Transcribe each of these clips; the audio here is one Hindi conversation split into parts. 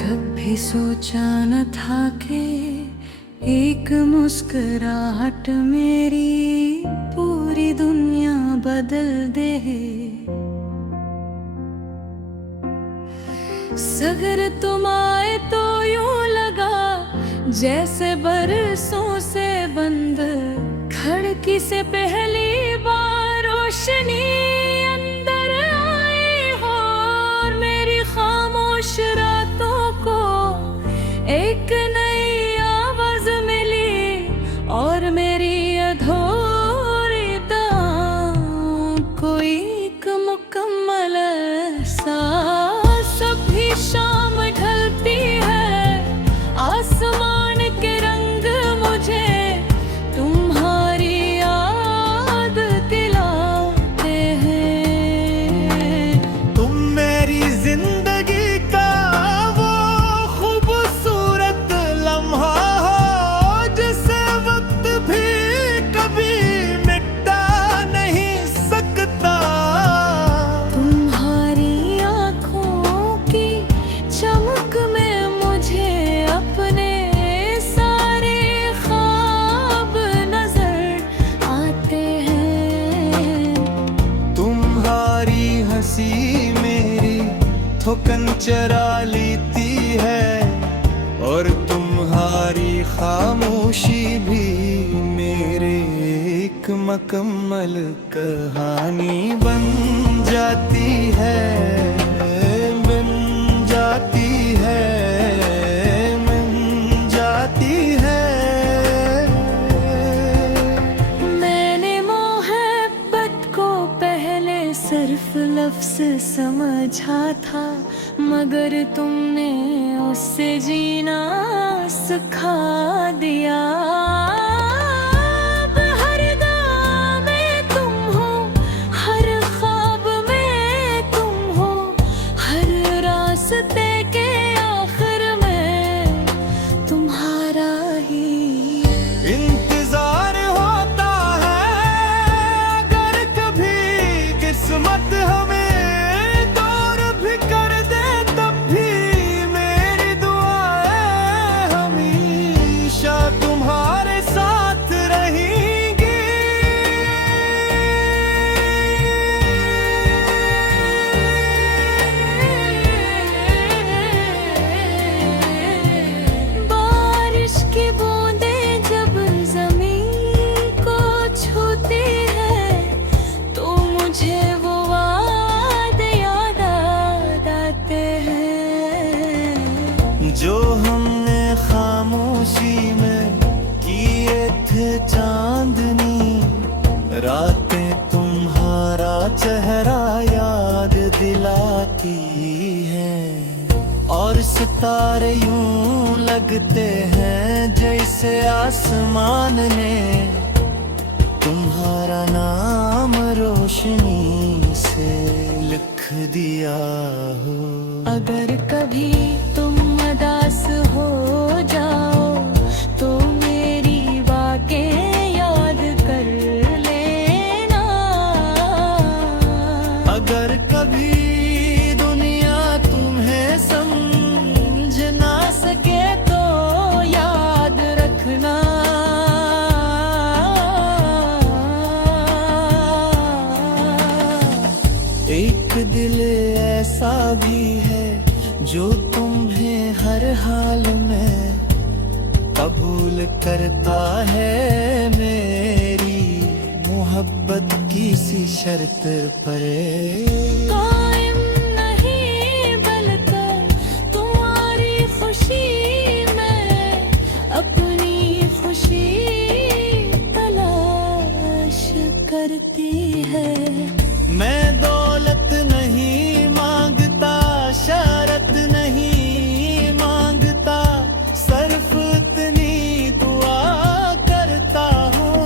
कभी सोचा न था कि एक मुस्कुराहट मेरी पूरी दुनिया बदल दे। सगर तुम आए तो यूं लगा जैसे बरसों से बंद खिड़की से पहली बार रोशनी अंदर आई हो, और मेरी खामोश रातों को एक नई आवाज मिली, और मेरी अधूरी दुआओं को एक मुकम्मल एहसास। सभी शाम ढलती है आसमान के रंग मुझे तुम्हारी याद दिलाते हैं। तुम मेरी जिंदगी का वो खूबसूरत लम्हा हो जिसे वक्त भी कभी मिटा नहीं सकता। तुम्हारी आँखों की चमक में मुझे अपने सारे ख्वाब नजर आते हैं। तुम्हारी हंसी मेरी थोकन चरा लेती है, और तुम्हारी खामोशी भी मेरे एक मुकम्मल कहानी बन जाती है, बन जाती है, बन जाती है। मैंने मोहब्बत को पहले सिर्फ लफ्ज समझा था, मगर तुमने उससे जीना सिखा दिया। अब हर गाँव में तुम हो, हर ख्वाब में तुम हो, हर रास्ते के आखिर में तुम्हारा ही इंतजार होता है, अगर कभी किस्मत हमें दूर भी कर दे तब भी मेरी दुआएं हमेशा तुम्हारे साथ रहेंगी। बारिश की बूंदें जब जमीन को छूती है तो मुझे वो वादे याद आते हैं जो हमने खामोशी में किए थे चांदनी रातें, तुम्हारा चेहरा याद दिलाती हैं। और सितारे यूं लगते हैं जैसे आसमान ने तुम्हारा नाम रोशनी से लिख दिया हो। अगर कभी तुम उदास हो जाओ तो मेरी बातें याद कर लेना। अगर कभी दुनिया तुम्हें समझ ना सके तो याद रखना, एक दिल ऐसा भी है जो तुम्हें हर हाल में कबूल करता है। मेरी मोहब्बत किसी शर्त पर कायम नहीं बल्कि तुम्हारी खुशी में अपनी खुशी तलाश करती है। मैं दौलत नहीं मांगता, शरत नहीं मांगता, सिर्फ इतनी दुआ करता हूँ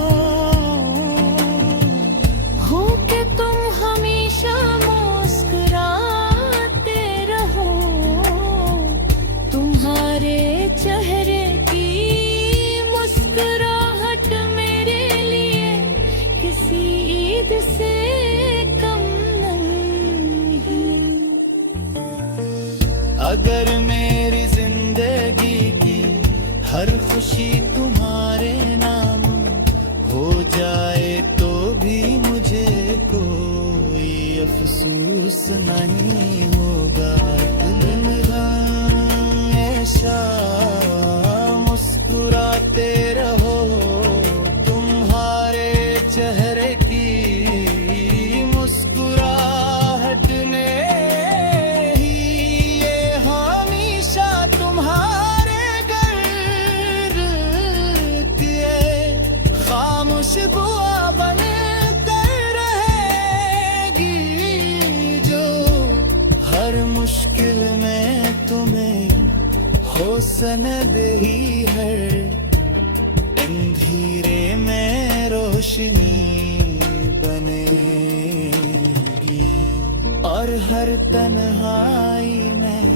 कि तुम हमेशा अगर मेरी जिंदगी की हर खुशी तुम्हारे नाम हो जाए तो भी मुझे कोई अफसोस नहीं होगा। दिन हमेशा मुस्कुराते रहो, तुम्हारे चेहरे की मुस्कुराहट ने ही ये हमेशा तुम्हारे घर किए। खामोश दुआ बन कर रहेगी जो हर मुश्किल में तुम्हें हौसलादेही है। अंधेरे में रोशनी बनेगी और हर तन्हाई में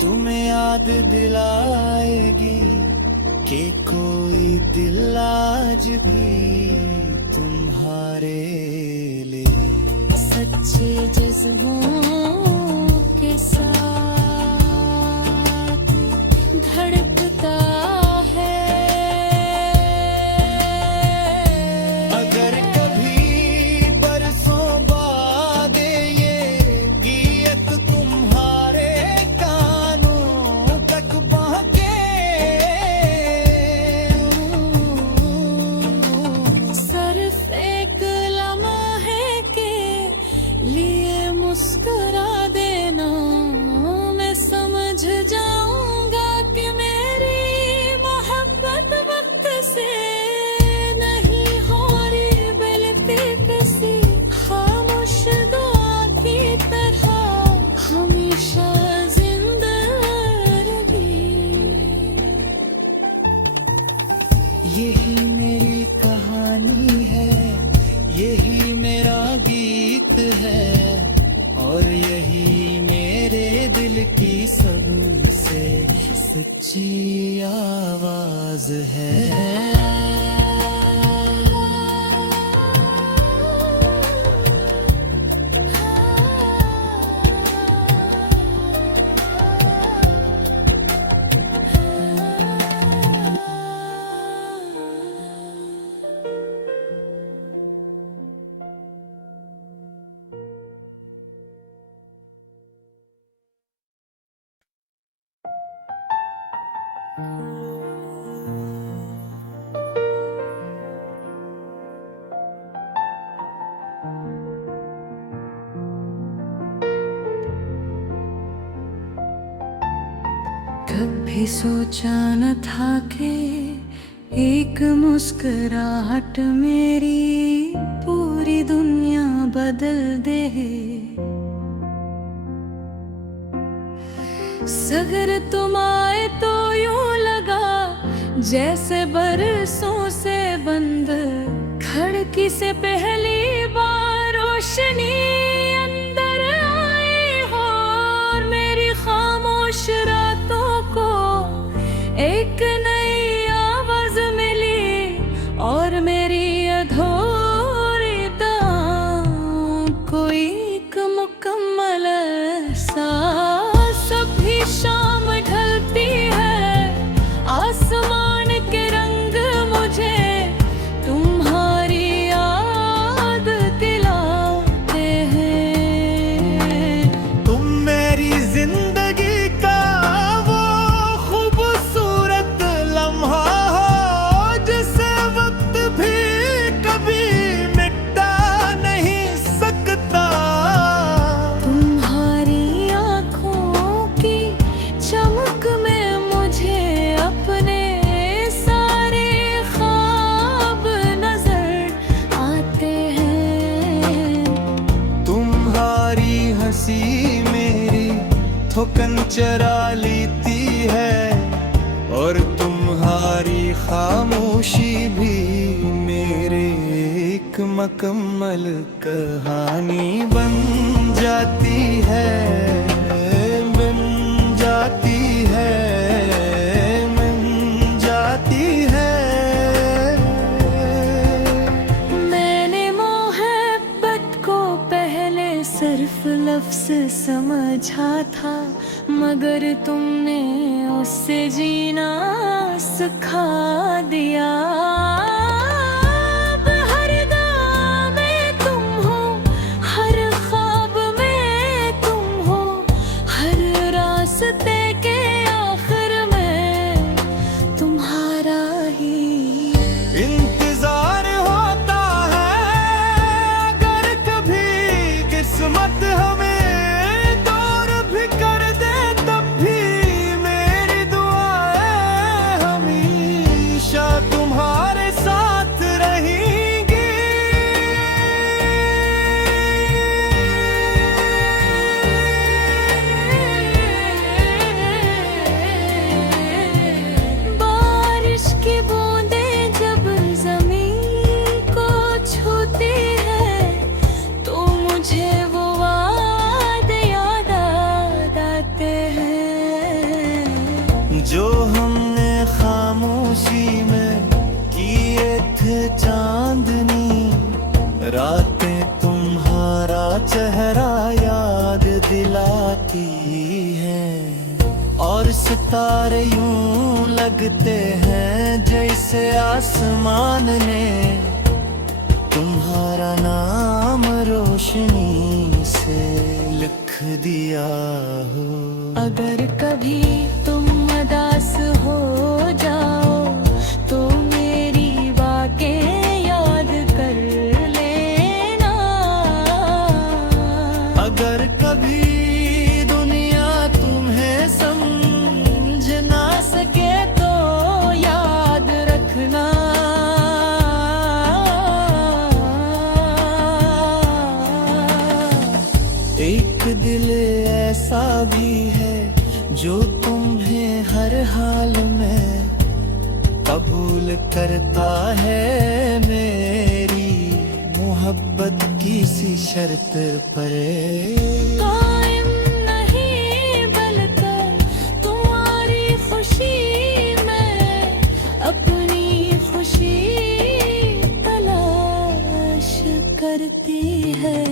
तुम्हें याद दिलाएगी कि कोई दिल आज भी तुम्हारे लिए सच्चे जज्बों के साथ धड़कता है। अगर कभी बरसों बाद ये गीत तुम्हारे कानों तक पहुंचे, सिर्फ एक लम्हे के लिए मुस्कुरा देना, मैं समझ जाऊंगा कि मेरी मोहब्बत वक्त से नहीं हो रही बल्कि किसी खामोश दुआ की तरह हमेशा जिंदा रहेगी। यही मेरी कहानी है, यही मेरा गीत है और यही मेरे दिल की सबसे सच्ची आवाज है। कभी सोचा न था कि एक मुस्कुराहट मेरी पूरी दुनिया बदल दे। सगर तुम आए तो यूं लगा जैसे बरसों से बंद खिड़की से पहली बार रोशनी अंदर आई हो और मेरी खामोश रातों को एक नई आवाज मिली और मेरी अधूरी दुआओं को एक मुकम्मल एहसास। सभी शाम ढलती है आसमान के रंग मुझे तुम्हारी याद दिलाते हैं। तुम मेरी जिंदगी का वो खूबसूरत लम्हा हो जिसे वक्त भी कभी मिटा नहीं सकता। तुम्हारी आँखों की चमक में मुझे अपने सारे ख्वाब नजर आते हैं। तुम्हारी हंसी मेरी थोकन चरा लेती है और तुम्हारी खामोशी भी मेरे एक मुकम्मल कहानी बन जाती है, बन जाती है, बन जाती है। मैंने मोहब्बत को पहले सिर्फ लफ्ज समझा था, मगर तुमने उससे जीना सिखा दिया। अब हर गाँव में तुम हो, हर ख्वाब में तुम हो, हर रास्ते के आखिर में तुम्हारा ही इंतजार होता है। अगर कभी किस्मत हमें दूर भी कर दे, तब भी मेरी दुआएं हमेशा तुम्हारे साथ रहेंगी। बारिश की बूंदें जब जमीन को छूती है, तो मुझे वो वादे याद आते हैं जो हमने खामोशी में किए थे चांदनी, रातें तुम्हारा चेहरा याद दिलाती हैं। और सितारे यूं लगते हैं जैसे आसमान ने तुम्हारा नाम रोशनी से लिख दिया हो। अगर कभी तुम उदास हो जाओ, तो मेरी बातें याद कर लेना। अगर कभी दुनिया तुम्हें समझ ना सके, तो याद रखना एक दिल ऐसा भी है जो तुम्हें हर हाल में कबूल करता है। मेरी मोहब्बत किसी शर्त पर कायम नहीं बल्कि तुम्हारी खुशी में अपनी खुशी तलाश करती है।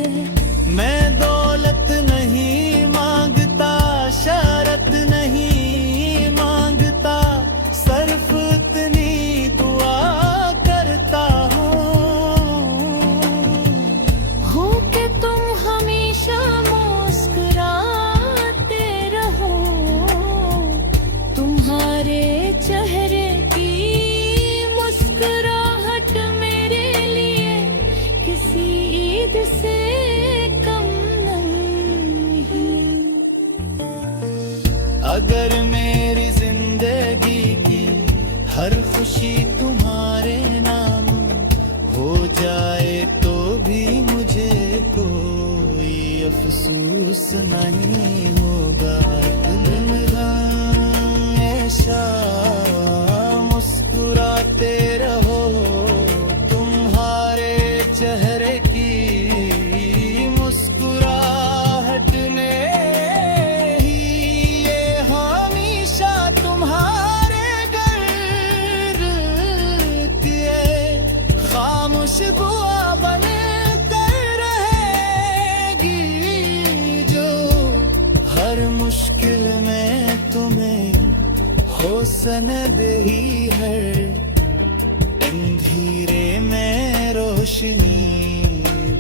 मैं दौलत नहीं मांगता, शरत नहीं मांगता, सिर्फ इतनी दुआ करता हो कि तुम हमेशा मुस्कुराते रहो। तुम्हारे चेहरे की मुस्कुराहट मेरे लिए किसी ईद से अगर मेरी जिंदगी की हर खुशी तुम्हारे नाम हो जाए, तो भी मुझे कोई अफसोस नहीं होगा। दिल मेरा हमेशा मुस्कुराते रहो। तुम्हारे चेहरे की मुस्कुराहट ने दुआ बन कर रहेगी, जो हर मुश्किल में तुम्हें हौसला देही है। अंधेरे में रोशनी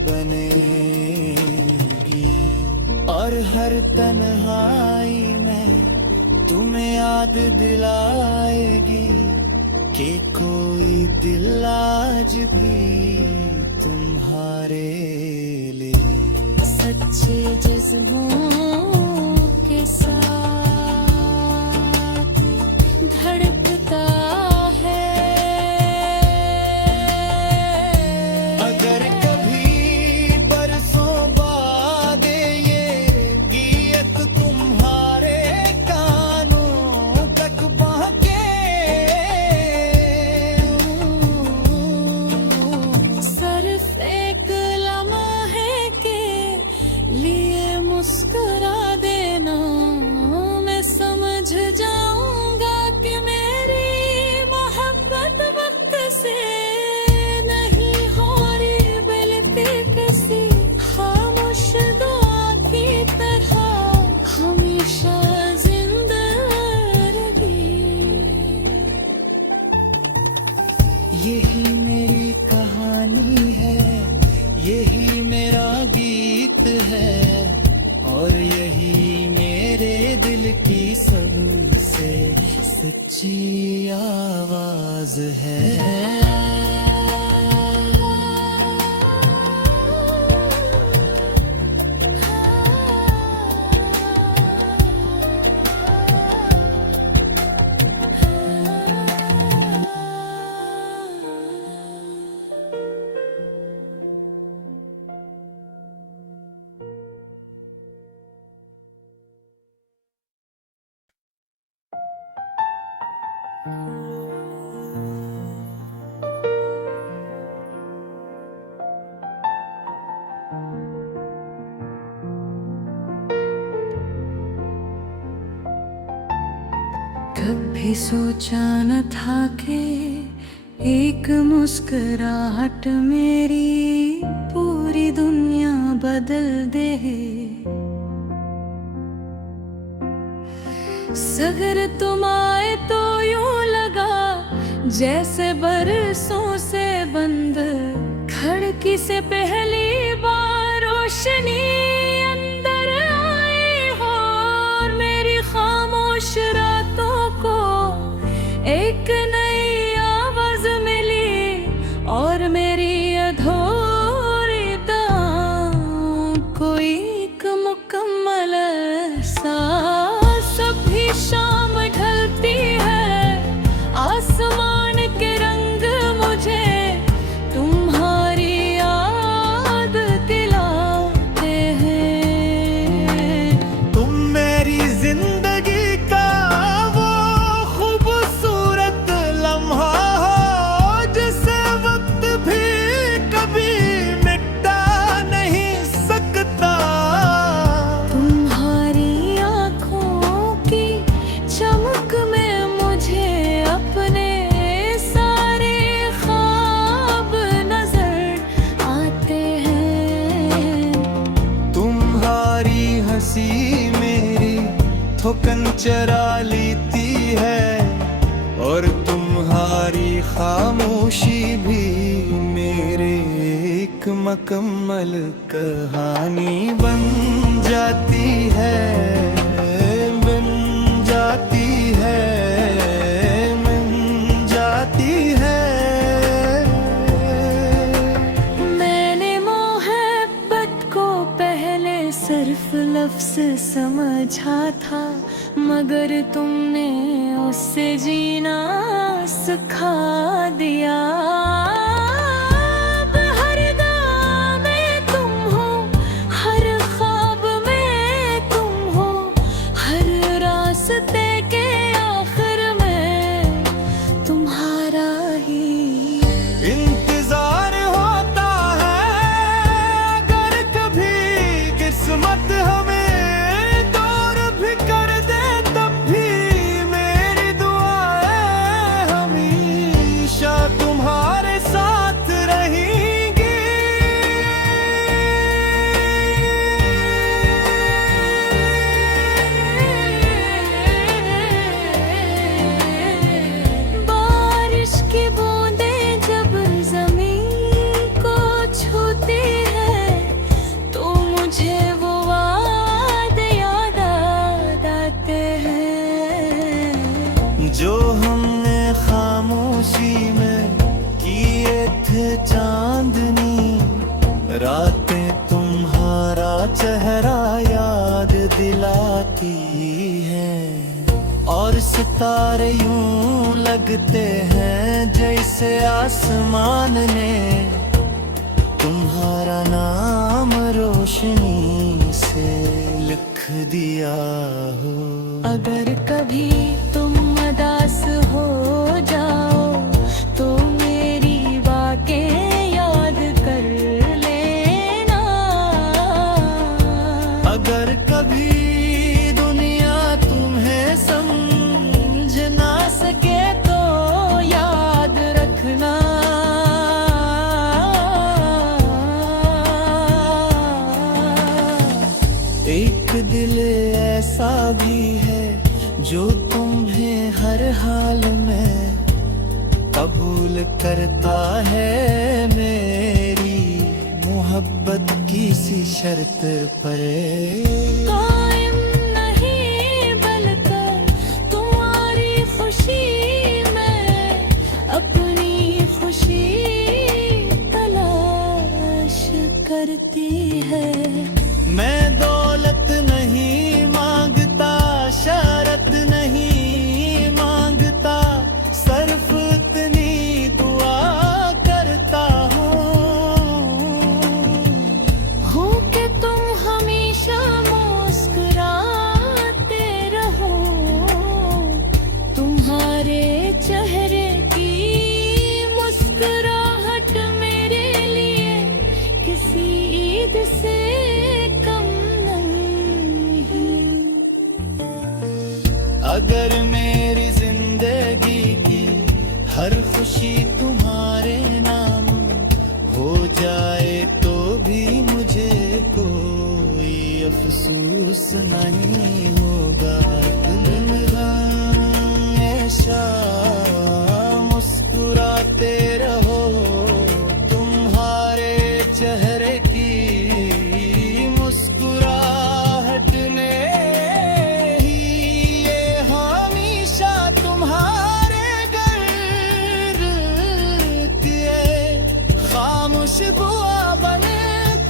बनेगी और हर तन्हाई में तुम्हें याद दिलाएगी कि कोई दिल आज भी तुम्हारे लिए सच्चे जज्बों के साथ धड़कता है। अगर कभी बरसों बाद ये गीत तुम्हारे कानों तक पहुंचे, सिर्फ एक लम्हे के लिए मुस्कुरा देना, मैं समझ जाऊंगा कि मेरी मोहब्बत वक्त से नहीं हो रही, बल्कि किसी खामोश दुआ की तरह हमेशा सच्ची आवाज है। कभी सोचा न था कि एक मुस्कुराहट मेरी पूरी दुनिया बदल दे। सगर तुम आए तो यूं लगा जैसे बरसों से बंद खिड़की से पहली बार रोशनी अंदर आई हो, और मेरी खामोश रातों को एक नई आवाज मिली, और मेरी अधूरी दुआओं को एक मुकम्मल एहसास। सभी शाम ढलती है आसमान के रंग मुझे तुम्हारी याद दिलाते हैं। तुम मेरी जिंदगी का वो खूबसूरत लम्हा हो, जिसे वक्त भी कभी मिटा नहीं सकता। तुम्हारी आँखों की चमक में मुझे अपने सारे ख्वाब नजर आते हैं। तुम्हारी हंसी मेरी थोकन चरा लेती है, और तुम्हारी खामोशी भी मेरे एक मुकम्मल कहानी बन जाती है, बन जाती है, बन जाती है। मैंने मोहब्बत को पहले सिर्फ लफ्ज समझा था, मगर तुमने उससे जीना सिखा दिया। अब हर गाँव में तुम हो, हर ख्वाब में तुम हो, हर रास्ते के आखिर में तुम्हारा ही इंतजार होता है, अगर कभी किस्मत हमें दूर भी कर दे, तब भी मेरी दुआएं हमेशा तुम्हारे साथ रहेंगी। बारिश की बूंदें जब जमीन को छूती है, तो मुझे वो वादे याद आते हैं जो हमने खामोशी में किए थे चांदनी रातें, तुम्हारा चेहरा याद दिलाती हैं। और सितारे यूं लगते हैं जैसे आसमान ने तुम्हारा नाम रोशनी से लिख दिया हो। अगर कभी तुम उदास हो जाओ तो मेरी बातें याद कर लेना। अगर कभी दुनिया तुम्हें समझ ना सके तो याद रखना, एक दिल ऐसा भी है जो तुम्हें हर हाल में कबूल करता है। मेरी मोहब्बत किसी शर्त पर कायम नहीं बल्कि तुम्हारी खुश अगर मेरी जिंदगी की हर खुशी तुम्हारे नाम हो जाए तो भी मुझे कोई अफसोस नहीं होगा। दिन हमेशा मुस्कुराते रहो, तुम्हारे चेहरे की मुस्कुराहट ने ही ये हमेशा तुम्हारे घर दिए खामोश दुआ बन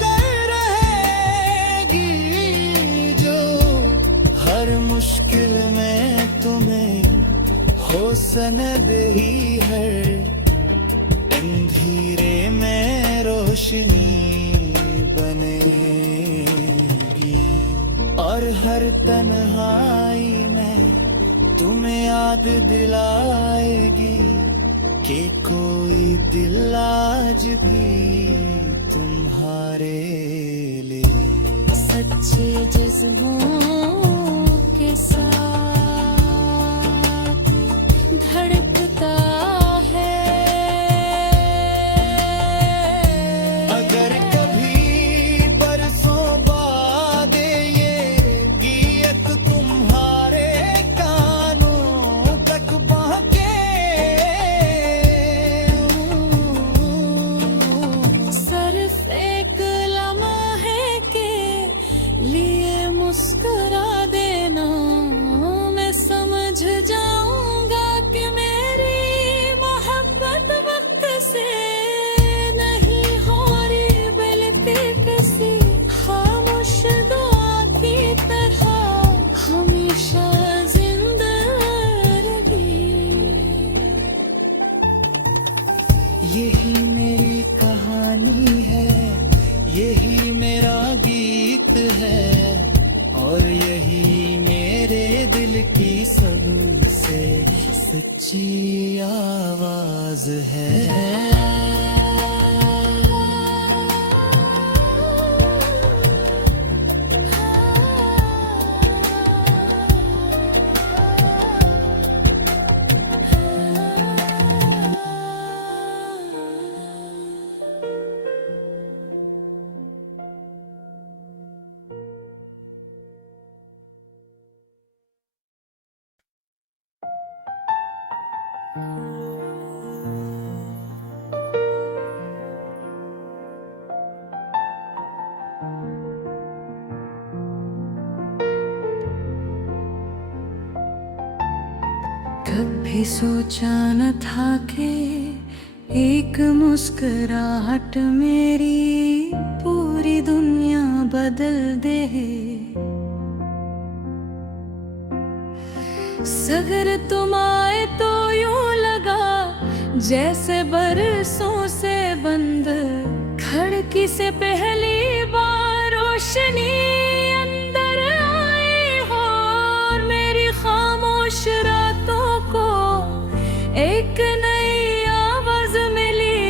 कर रहेगी, जो हर मुश्किल में तुम्हें हौसलादेही है। अंधेरे में रोशनी बनेगी और हर तन्हाई में तुम्हें याद दिलाएगी कि कोई दिल आज भी तुम्हारे लिए सच्चे जज्बों के साथ धड़कता है। अगर कभी बरसों बाद ये गीत तुम्हारे कानों तक पहुंचे, सिर्फ एक लम्हे के लिए मुस्कुरा देना, मैं समझ जाऊंगा कि मेरी मोहब्बत वक्त से नहीं हो रही बल्कि किसी खामोश दुआ की तरह हमेशा जिंदा रहेगी। यही मेरी कहानी है, यही मेरा गीत है और यही मेरे दिल की सबसे सच्ची आवाज है। कभी सोचा न था कि एक मुस्कुराहट मेरी पूरी दुनिया बदल दे। सगर तुम आए तो यूं लगा जैसे बरसों से बंद खिड़की से पहली बार रोशनी अंदर आई हो, और मेरी खामोश रातों को एक नई आवाज मिली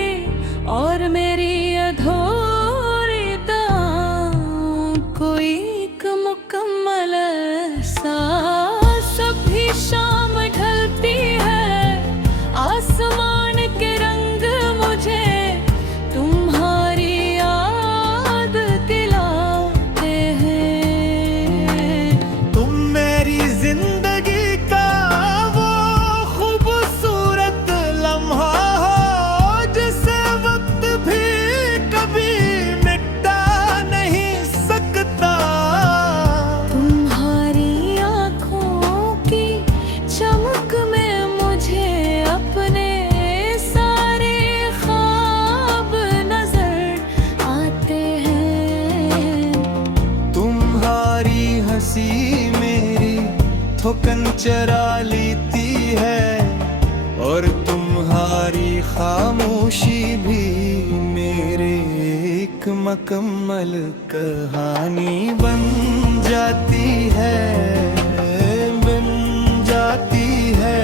और मेरी अधूरी दुआओं को एक मुकम्मल एहसास। सभी शाम ढलती है आसमान के रंग मुझे तुम्हारी याद दिलाते हैं। तुम मेरी जिंदगी का वो खूबसूरत लम्हा हो जिसे वक्त भी कभी मिटा नहीं सकता। तुम्हारी आँखों की चमक में मुझे अपने सारे ख्वाब नजर आते हैं। तुम्हारी हंसी मेरी थोकन चरा लेती है और तुम्हारी खामोशी भी मेरे एक मुकम्मल कहानी बन जाती है, बन जाती है,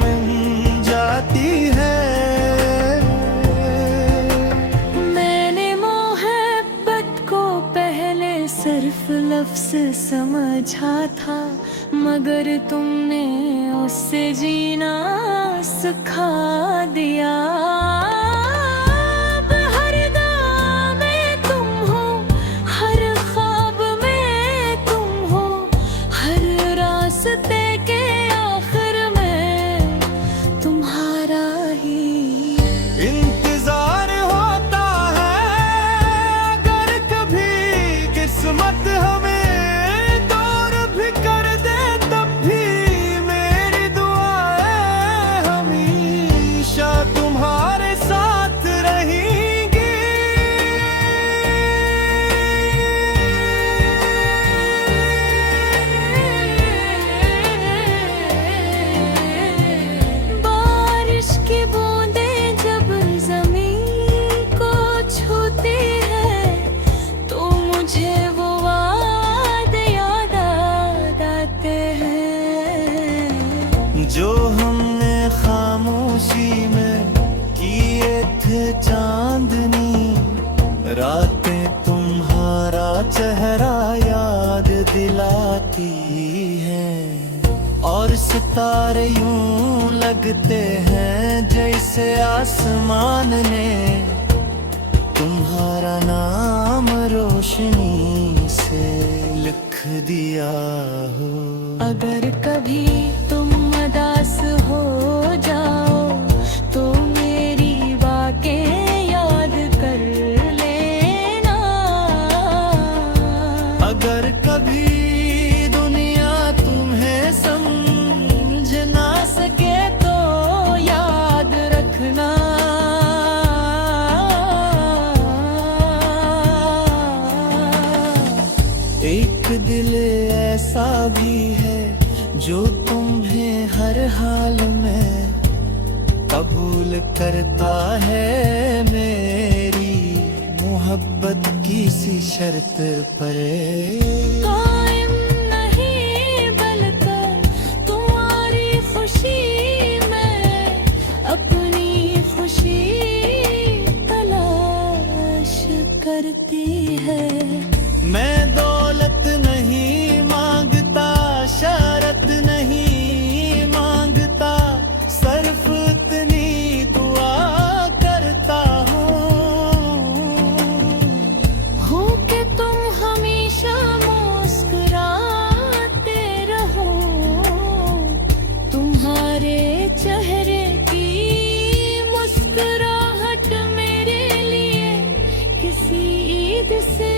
बन जाती है। मैंने मोहब्बत को पहले सिर्फ लफ्ज़ समझा था, मगर तुमने उससे जीना सिखा दिया। अब हर गाँव में तुम हो, हर ख्वाब में तुम हो, हर रास्ते के आखिर में तुम्हारा ही इंतजार होता है। अगर कभी किस्मत हमें दूर भी कर दे, तब भी मेरी दुआएं हमेशा तुम्हारे साथ रहेंगी। बारिश की बूंदें जब जमीन को छूती है, तो मुझे वो वादे याद आते हैं जो हमने खामोशी में किए थे चांदनी, रातें तुम्हारा चेहरा याद दिलाती हैं। और सितारे यूं लगते हैं जैसे आसमान ने तुम्हारा नाम रोशनी से लिख दिया हो। अगर कभी तुम उदास हो जाओ, तो मेरी बातें याद कर लेना। अगर कभी दुनिया तुम्हें समझ ना सके, तो याद रखना एक दिल ऐसा भी है जो तुम्हें हर हाल में कबूल करता है। मेरी मोहब्बत किसी शर्त पर कायम नहीं बल्कि तुम्हारी खुशी में अपनी खुशी तलाश करती है। मैं दौलत नहीं मांगता, शरत नहीं मांगता, सिर्फ इतनी दुआ करता हो कि तुम हमेशा मुस्कुराते रहो। तुम्हारे चेहरे की मुस्कुराहट मेरे लिए किसी ईद से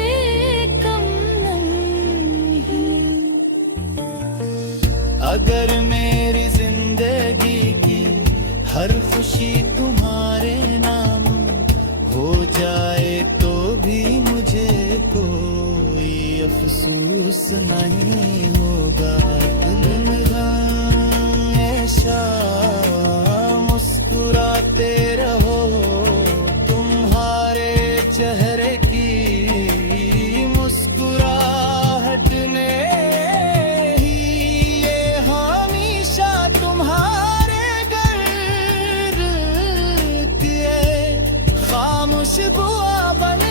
अगर मेरी जिंदगी की हर खुशी तुम्हारे नाम हो जाए, तो भी मुझे कोई अफसोस नहीं होगा। दिन हमेशा मुस्कुराते रहो, तुम्हारे चेहरे की मुस्कुराहट ने बुआ बन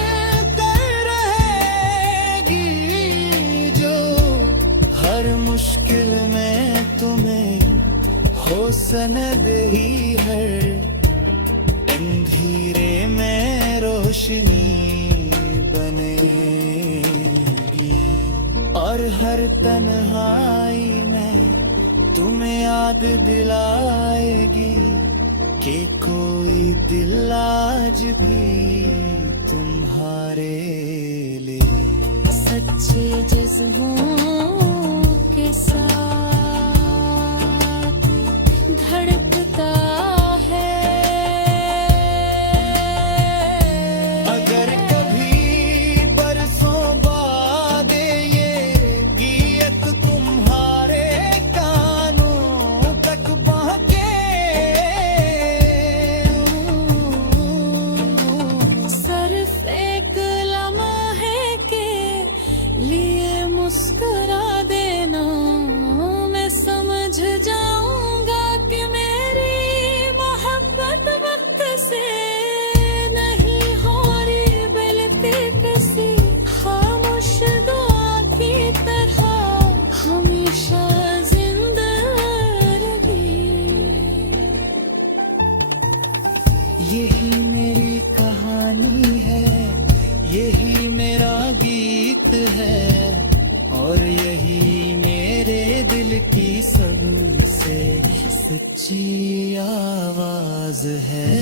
कर रहेगी, जो हर मुश्किल में तुम्हें हौसला देही, हर अंधेरे में रोशनी बनेगी। और हर तन्हाई में तुम्हें याद दिलाएगी कि कोई दिल आज भी तुम्हारे लिए सच्चे जज्बों के साथ धड़कता है। अगर कभी बरसों बाद ये गीत तुम्हारे कानों तक पहुंचे, सिर्फ एक लम्हे के लिए मुस्कुरा देना, मैं समझ जाऊंगा कि मेरी मोहब्बत वक्त से नहीं हो रही, बल्कि किसी खामोश दुआ की तरह सबसे सच्ची आवाज है।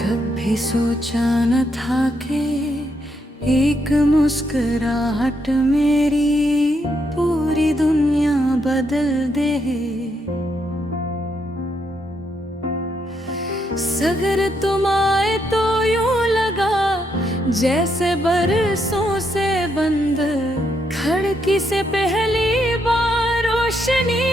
कभी सोचा न था कि एक मुस्कुराहट मेरी पूरी दुनिया बदल दे। सगर तुम आए तो यूं लगा जैसे बरसों से बंद खिड़की से पहली बार रोशनी